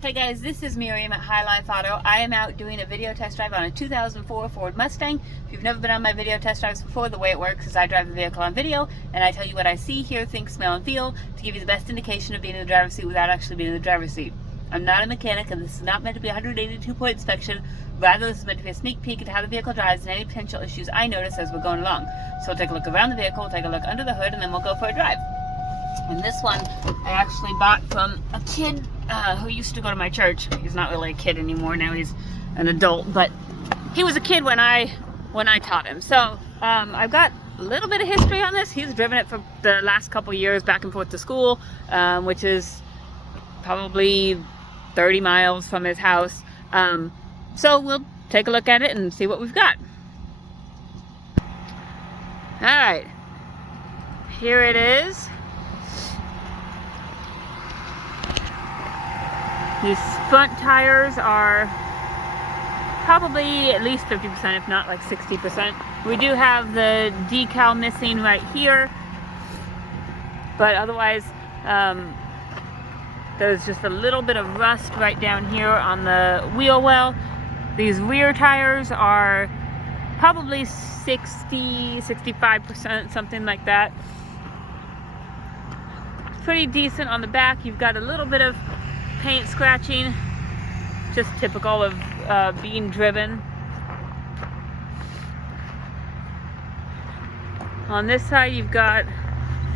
Hey guys, this is Miriam at High Life Auto. I am out doing a video test drive on a 2004 Ford Mustang. If you've never been on my video test drives before, the way it works is I drive the vehicle on video and I tell you what I see, hear, think, smell, and feel to give you the best indication of being in the driver's seat without actually being in the driver's seat. I'm not a mechanic and this is not meant to be a 182-point inspection. Rather, this is meant to be a sneak peek into how the vehicle drives and any potential issues I notice as we're going along. So we'll take a look around the vehicle, we'll take a look under the hood, and then we'll go for a drive. And this one I actually bought from a kid who used to go to my church. He's not really a kid anymore, now he's an adult, but he was a kid when I taught him. So I've got a little bit of history on this. He's driven it for the last couple years back and forth to school, which is probably 30 miles from his house. So we'll take a look at it and see what we've got. Alright, here it is. These front tires are probably at least 50%, if not like 60%. We do have the decal missing right here, but otherwise there's just a little bit of rust right down here on the wheel well. These rear tires are probably 65%, something like that. Pretty decent on the back. You've got a little bit of paint scratching, just typical of being driven. On this side you've got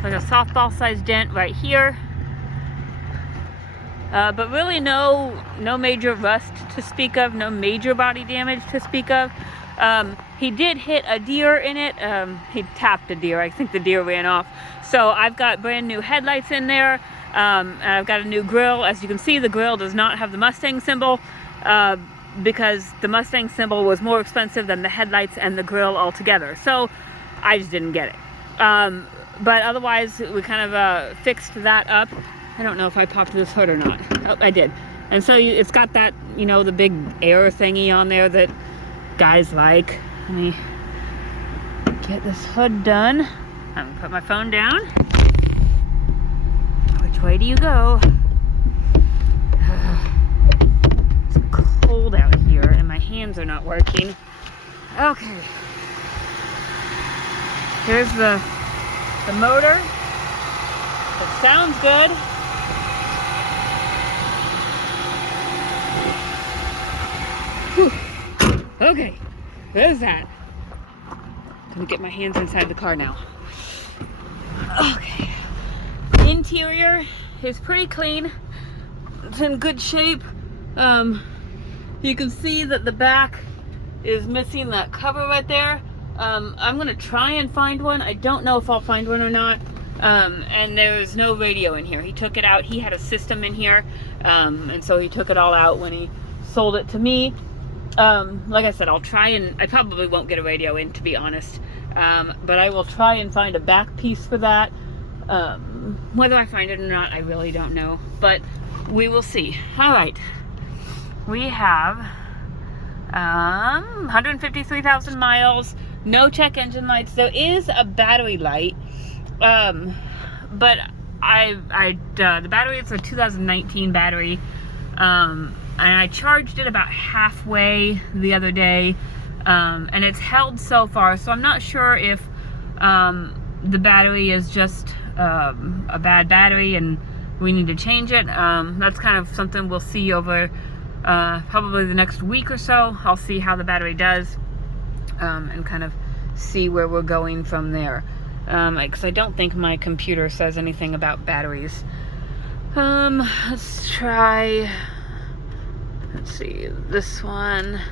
like a softball sized dent right here, but really no major rust to speak of, no major body damage to speak of. He did hit a deer in it. He tapped a deer. I think the deer ran off. So I've got brand new headlights in there. And I've got a new grill. As you can see, the grill does not have the Mustang symbol because the Mustang symbol was more expensive than the headlights and the grill altogether. So I just didn't get it. But otherwise, we kind of fixed that up. I don't know if I popped this hood or not. Oh, I did. And so it's got that, you know, the big air thingy on there that guys like. Let me get this hood done. I'm gonna put my phone down. Which way do you go? It's cold out here and my hands are not working. Okay. Here's the motor. It sounds good. Whew. Okay, there's that. Gonna get my hands inside the car now. Okay. Interior is pretty clean. It's in good shape. You can see that the back is missing that cover right there. I'm gonna try and find one. I don't know if I'll find one or not. And there's no radio in here. He took it out. He had a system in here, and so he took it all out when he sold it to me. Like I said, I'll try and I probably won't get a radio in, to be honest, but I will try and find a back piece for that. Whether I find it or not, I really don't know, but we will see. All right, we have 153,000 miles, no check engine lights. There is a battery light, but the battery is a 2019 battery, and I charged it about halfway the other day, and it's held so far, so I'm not sure if the battery is just a bad battery and we need to change it. That's kind of something we'll see over probably the next week or so. I'll see how the battery does, and kind of see where we're going from there, because I don't think my computer says anything about batteries. Let's try, let's see, this one.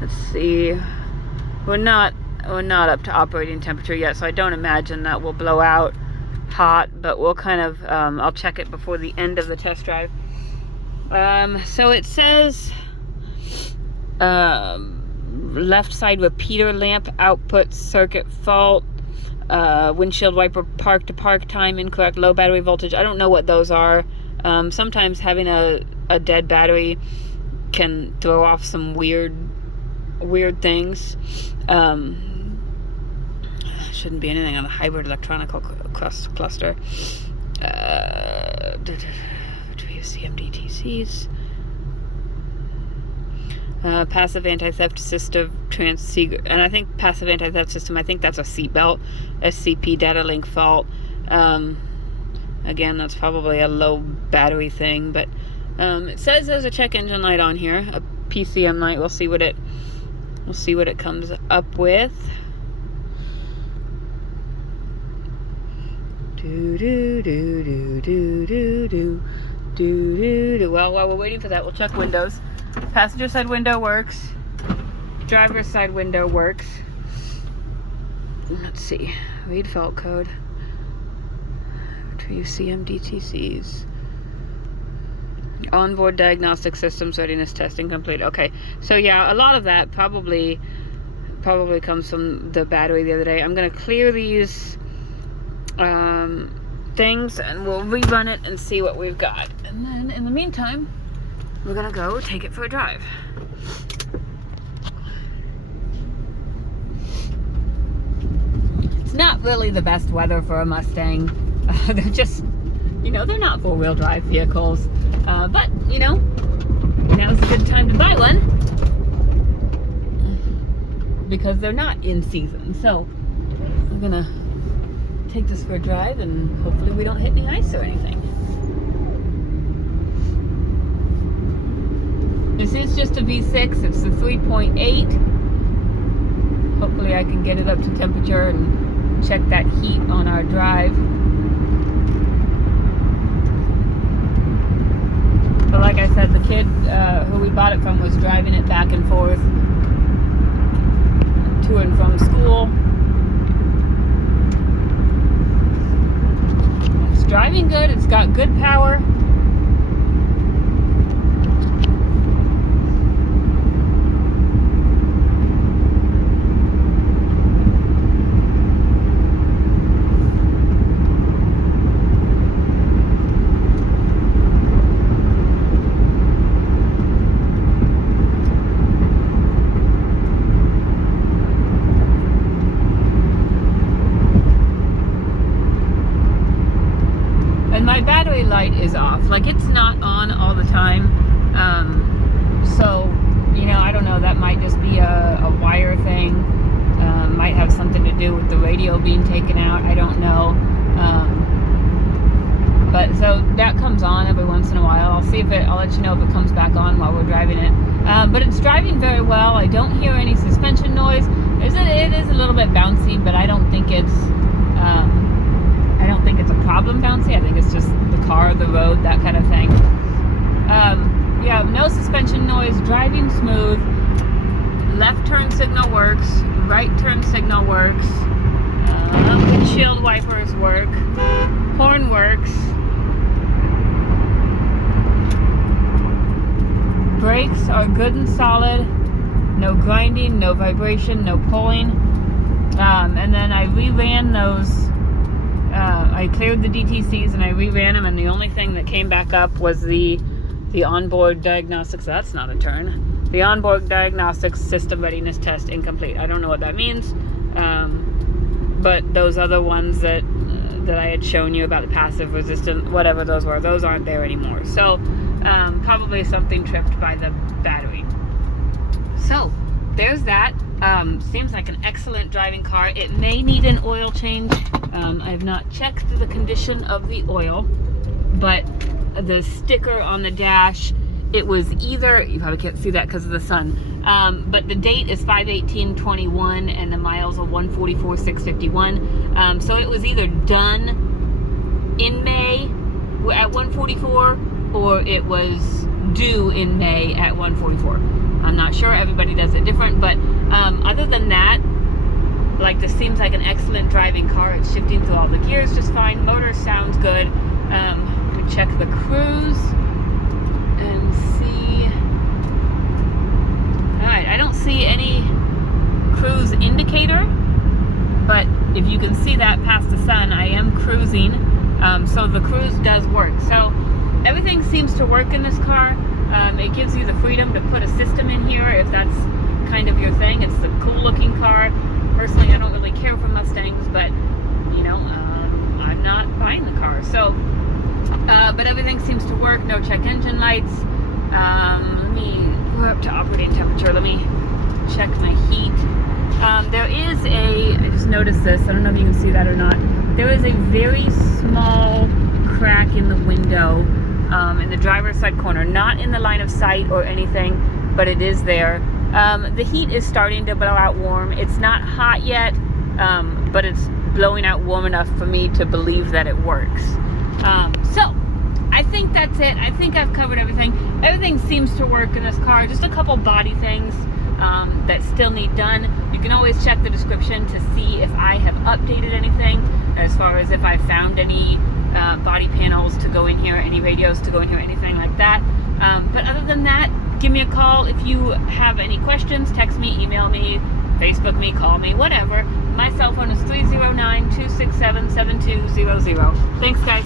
Let's see, we're not up to operating temperature yet, so I don't imagine that will blow out hot, but we'll kind of I'll check it before the end of the test drive. So it says left side repeater lamp output circuit fault, windshield wiper park to park time incorrect, low battery voltage. I don't know what those are. Sometimes having a dead battery can throw off some weird things. Shouldn't be anything on the hybrid electronic cluster. CMDTCs. passive anti-theft system, and I think passive anti-theft system, I think that's a seatbelt, SCP data link fault. Again, that's probably a low battery thing, but it says there's a check engine light on here, a PCM light. We'll see what it comes up with. Well, while we're waiting for that, we'll check windows. Passenger side window works. Driver's side window works. Let's see. Read fault code. Retrieve CMDTCs. Onboard diagnostic systems readiness testing complete. Okay, so yeah, a lot of that probably comes from the battery the other day. I'm gonna clear these things and we'll rerun it and see what we've got. And then in the meantime, we're gonna go take it for a drive. It's not really the best weather for a Mustang. They're just, they're not four-wheel drive vehicles. But, now's a good time to buy one because they're not in season. So I'm gonna take this for a drive and hopefully we don't hit any ice or anything. This is just a V6. It's the 3.8. Hopefully I can get it up to temperature and check that heat on our drive. But like I said, the kid who we bought it from was driving it back and forth to and from school. It's driving good. It's got good power. My battery light is off. Like, it's not on all the time. So, I don't know. That might just be a wire thing. Might have something to do with the radio being taken out. I don't know. But so that comes on every once in a while. I'll let you know if it comes back on while we're driving it. But it's driving very well. I don't hear any suspension noise. It is a little bit bouncy, but I don't think it's a problem bouncy. I think it's just the car, the road, that kind of thing. Yeah, no suspension noise, driving smooth. Left turn signal works, right turn signal works. Windshield wipers work. Horn works. Brakes are good and solid. No grinding, no vibration, no pulling. And then I reran those. I cleared the DTCs and I reran them, and the only thing that came back up was the onboard diagnostics. That's not a turn. The onboard diagnostics system readiness test incomplete. I don't know what that means, but those other ones that I had shown you about the passive resistant, whatever those were, those aren't there anymore. So probably something tripped by the battery. So there's that. Seems like an excellent driving car. It may need an oil change. I have not checked the condition of the oil, but the sticker on the dash, it was either, you probably can't see that because of the sun, but the date is 5/18/21 and the miles are 144,651. So it was either done in May at 144 or it was due in May at 144. I'm not sure. Everybody does it different, but other than that, like, this seems like an excellent driving car. It's shifting through all the gears just fine. Motor sounds good. We check the cruise and see. Alright, I don't see any cruise indicator, but if you can see that past the sun, I am cruising. So the cruise does work. So everything seems to work in this car. It gives you the freedom to put a system in here if that's kind of your thing. It's a cool looking car. Personally, I don't really care for Mustangs, but I'm not buying the car. So, but everything seems to work. No check engine lights. we're up to operating temperature. Let me check my heat. There is I just noticed this, I don't know if you can see that or not. There is a very small crack in the window in the driver's side corner, not in the line of sight or anything, but it is there. The heat is starting to blow out warm. It's not hot yet, but it's blowing out warm enough for me to believe that it works. So I think that's it. I think I've covered everything. Everything seems to work in this car. Just a couple body things that still need done. You can always check the description to see if I have updated anything as far as if I found any body panels to go in here, any radios to go in here, anything like that. But other than that, give me a call if you have any questions. Text me, email me, Facebook me, call me, whatever. My cell phone is 309-267-7200. Thanks, guys.